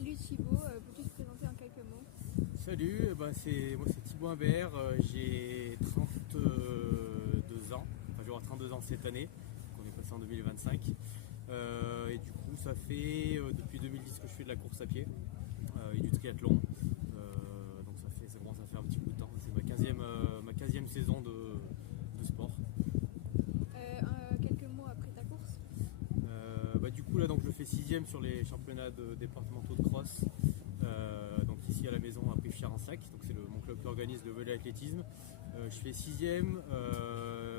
Salut Thibaut, peux-tu te présenter en quelques mots? Salut, moi c'est Thibaut Imbert, j'ai 32 ans, enfin j'aurai 32 ans cette année, donc on est passé en 2025. Et du coup ça fait depuis 2010 que je fais de la course à pied et du triathlon. Donc ça commence à faire un petit bout de temps, c'est ma 15e saison de sport. Quelques mots après ta course? Du coup là donc je fais 6e sur les championnats départementaux de cross. Donc ici à la maison à Privière-en-Sac, donc c'est mon club qui organise le volley athlétisme. Je fais 6e,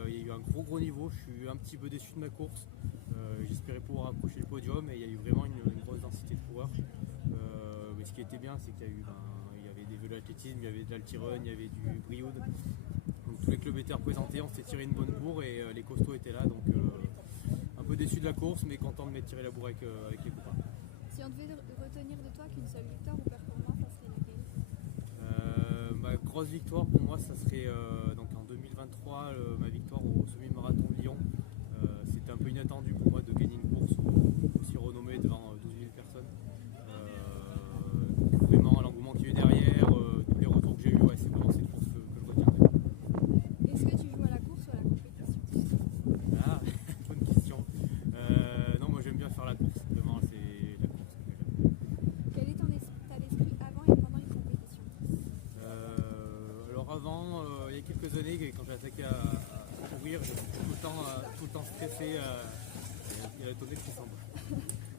il y a eu un gros niveau, je suis un petit peu déçu de ma course. J'espérais pouvoir approcher le podium et il y a eu vraiment une grosse densité de coureurs. Mais ce qui était bien, c'est qu'il y a eu, il y avait des volley athlétisme, il y avait de l'altirun, il y avait du brioude. Donc tous les clubs étaient représentés, on s'est tiré une bonne bourre et les costauds étaient là. Donc un peu déçu de la course, mais content de m'être tiré la bourre avec les copains. Si on devait retenir de toi qu'une seule victoire ou performance, ça serait laquelle? Ma grosse victoire pour moi, ça serait donc en 2023 ma victoire au semi-marathon de Lyon. C'était un peu inattendu pour moi de gagner une course aussi renommée devant 12 000 personnes. Donc vraiment l'engouement qu'il y a eu derrière, tous les retours que j'ai eu, ouais, c'est vraiment cette course que je retiendrai. Est-ce que tu joues à la course ou à la compétition? Ah, bonne question. Non, moi j'aime bien faire la course, vraiment c'est la course que j'aime. Quel est ton état d'esprit avant et pendant une compétition? Alors avant, il y a quelques années, quand j'ai attaqué à courir, j'étais tout le temps stressé. Il y a la tonnette qui semble.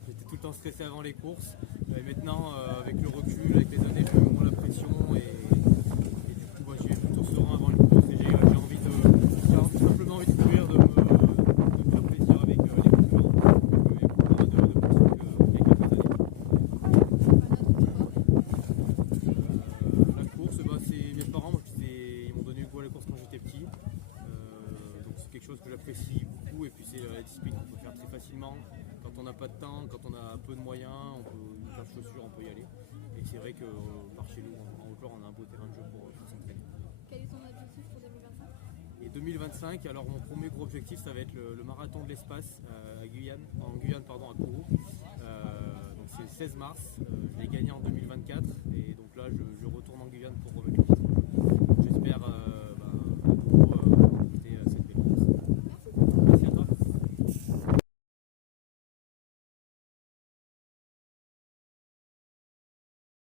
J'étais tout le temps stressé avant les courses. Et maintenant, avec le recul, avec les années, j'ai moins la pression et du coup, j'ai plutôt serein avant une course. Et j'ai simplement envie de courir, de me faire plaisir avec les concurrents. Je vais beaucoup plus de courses qu'il y a quelques années. La course, c'est mes parents, ils m'ont donné le goût à la course quand j'étais petit. Donc c'est quelque chose que j'apprécie beaucoup et puis c'est la discipline qu'on peut faire très facilement. Quand on n'a pas de temps, quand on a peu de moyens, on peut une paire de chaussures, on peut y aller. Et c'est vrai que par chez nous, en Haute-Loire, on a un beau terrain de jeu pour s'entraîner. Quel est ton objectif pour 2025? Et 2025, alors mon premier gros objectif, ça va être le marathon de l'espace en Guyane, à Kourou. Donc c'est le 16 mars, je l'ai gagné en 2024 et